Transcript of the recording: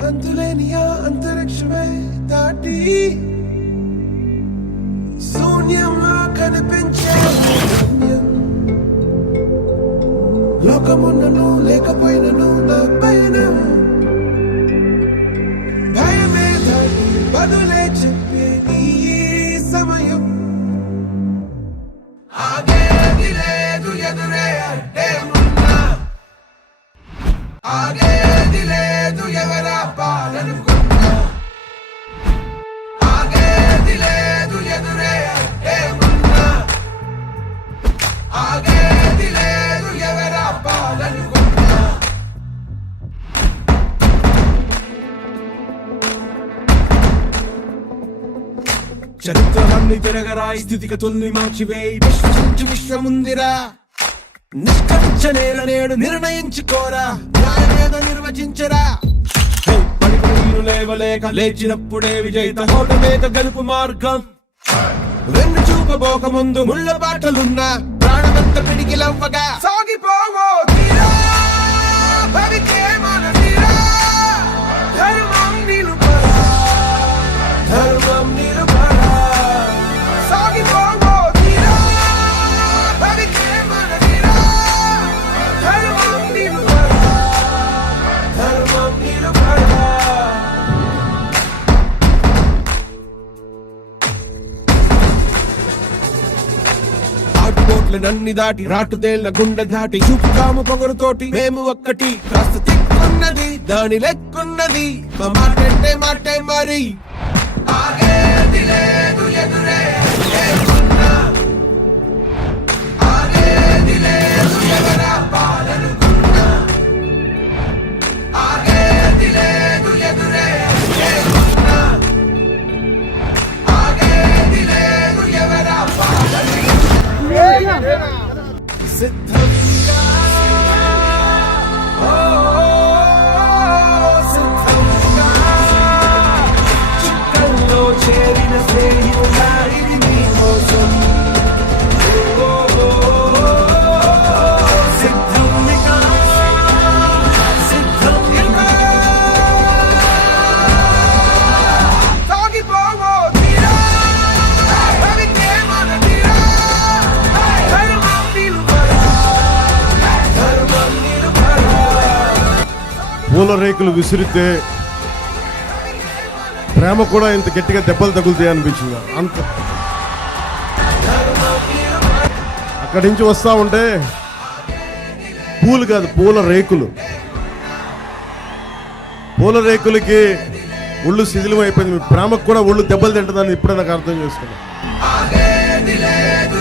అంతులేని ఆ అంతరిక్షమే దాటి శూన్యంలో కనిపించే లోకమున్నను లేకపోయినను నా పయనం భయమే దాటి బదులే చెప్పే నీ సమయం ఆగేది లేదు ఎదురే అంటే ఉన్నా ఆగేది లేదు ఎవరా పాలనుకున్నా ఆగేది లేదు ఎదురే అంటే ఉన్నా ఆగేది లేదు ఎవరా పాలనుకున్నా చరిత్రలన్నీ తిరగరాయి స్థితిగతుల్ని మార్చివేయి విశ్వసించి విశ్వముందిరా నిష్కరించనేల నేడు నిర్ణయించుకోరా న్యాయమేదో నిర్వచించరా పడిపోయిను లేవలేక లేచినప్పుడే విజయిత హోటమేక గెలుపు మార్గం వెన్ను చూపబోక ముందు ముళ్ళ బాటలున్నా ప్రాణమంత పిడికిలవ్వగా సాగిపోవో తీరా భవికే మన తీరా ధర్మం నిలుపరా ధర్మం నిలుపరా సాగిపోవో తీరా భవికే మన తీరా ధర్మం నిలుపరా ధర్మం నిలుపరా ఆటుపోట్లనన్ని దాటి రాటుతేళ్ల గుండె దాటి చూపుతాము పొగరుతోటి మేము ఒక్కటి కాస్త తిక్కున్నది దాని లెక్కున్నది మా మాటంటే మాటే మరి ఆగేది లేదు ఎదురే ఉన్నా ఆగేది లేదు ఎవరా పాలనుకున్నా ఆగేది లేదు ఎదురే ఉన్నా ఆగేది లేదు ఎవరా పాలనుకున్నా సిద్ధంగా సిద్ధంగా చుక్కల్లో చేరిన స్నేహితులా ఇది నీ కోసం సిద్ధంగా సిద్ధంగా సాగిపోవో తీరా భవికే మన తీరా ధర్మం నిలుపరా ధర్మం నిలుపరా పూల రేకులు విసిరితే ప్రేమ కూడా ఇంత గట్టిగా దెబ్బలు తగులుతాయి అనిపించింది. అంత అక్కడి నుంచి వస్తా ఉంటే పూలు కాదు పూల రేకులు, పూల రేకులకి ఒళ్ళు శిథిలం అయిపోయింది. ప్రేమకు కూడా ఒళ్ళు దెబ్బలు తింటుందని ఇప్పుడే నాకు అర్థం చేసుకున్నాను. ఆగేది లేదు